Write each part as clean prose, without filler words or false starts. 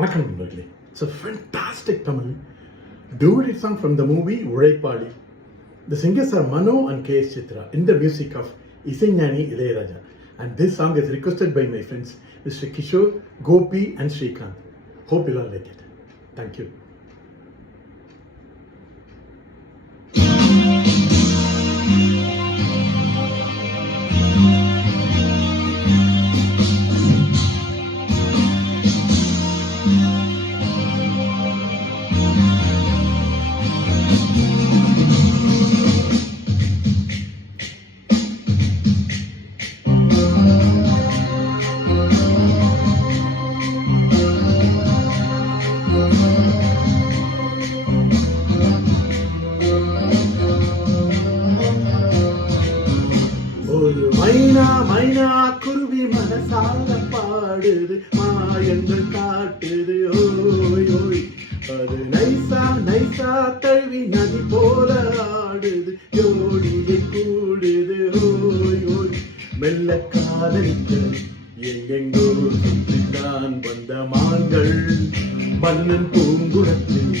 வணக்கம் நண்பர்களே. It's a fantastic Tamil duet song from the movie Ulaipali. The singers are Mano and K.S. Chitra in the music of Isaignani Ilayaraja. And this song is requested by my friends Mr. Kishore, Gopi and Srikanth. Hope you all like it. Thank you. மைனா மைனா குருவி மனசால பாடுது, மாயங்கள் காட்டுது ஓய் ஓய். அது நைசா நைசா தழுவி நதி போல ஆடுது, ஜோடியை கூடுது ஓய் ஓய். மெல்ல காதலிக்க எங்கெங்கோ சுற்றித்தான் வந்த மான்கள், மன்னன் பூங்குளத்தில்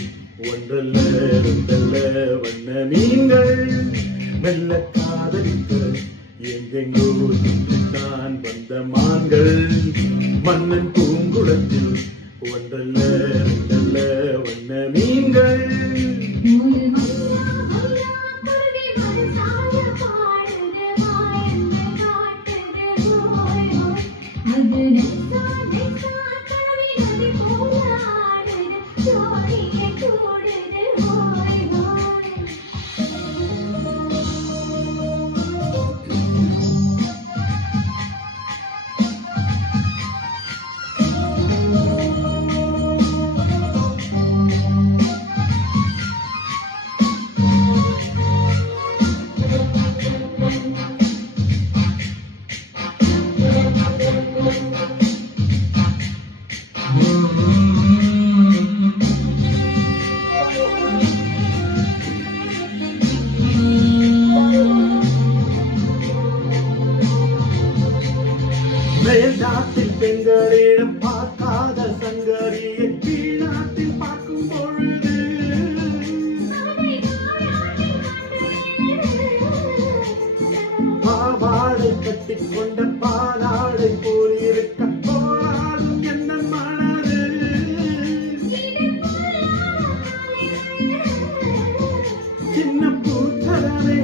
ஒன்றல்ல ரெண்டல்ல வண்ண மீன்கள். மெல்ல காதலிக்க எங்கெங்கோ சுற்றித்தான் வந்த மான்கள், மன்னன் பூங்குளத்தில் ஒன்றல்ல ரெண்டல்ல வண்ண மீன்கள். மேல்நாட்டில் பெண்களிடம் பார்க்காத சங்கரியை கீழ்நாட்டில் பார்க்கும் பொழுது, பாவாடை கட்டிக்கொண்ட பாலாடை போலிருக்க போராடும் என்ன மனது. சின்ன பூச்சரவே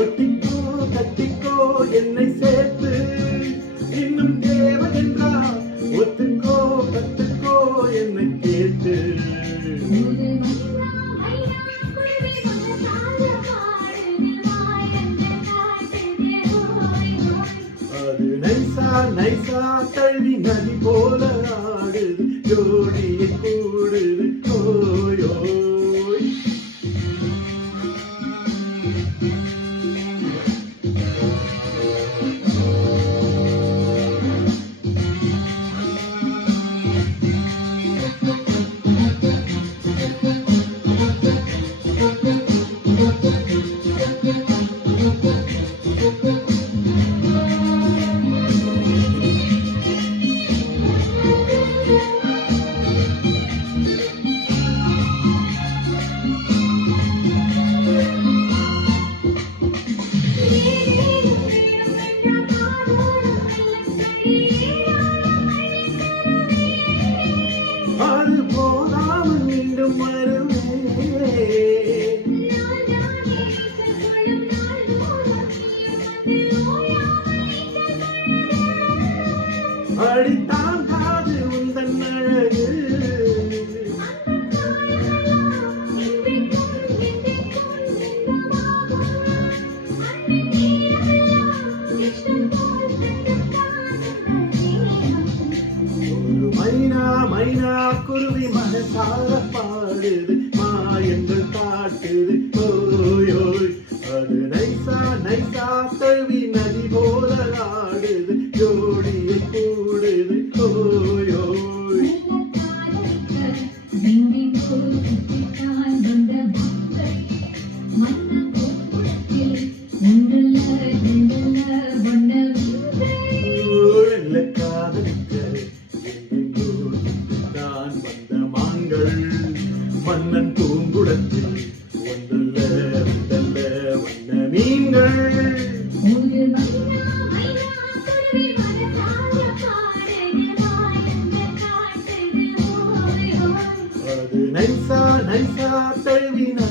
ஒட்டிக்கோ கட்டிக்கோ என்னை சேர்த்து, இன்னும் தேவதென்றால் ஒத்துக்கோ கத்துக்கோ என்னை கேட்டு. அது நைசா நைசா தழுவி நதி போல ஆடுது, ஜோடியை கூடுது ஓய் ஓய். அடித்தான் காது உந்தன் அழகு, ஒரு மைனா மைனா குருவி மனசால பாடுது, மாயங்கள் காட்டுது ஓய் ஓய். அது நைசா நைசா தழுவி நதி போல ஆடுது, ஜோடியை கூடுது ஓய் ஓய். காதலிக்க எங்கெங்கோ சுற்றித்தான் மன்னன் பூங்குளத்தில் ஒன்றல்ல ரெண்டல்ல வண்ண மீன்கள். ஒரு மைனா குருவி மனசார பாடுது வாயந்த காட்டுது ஓய் ஓய். அது நைசா நைசா தழுவினா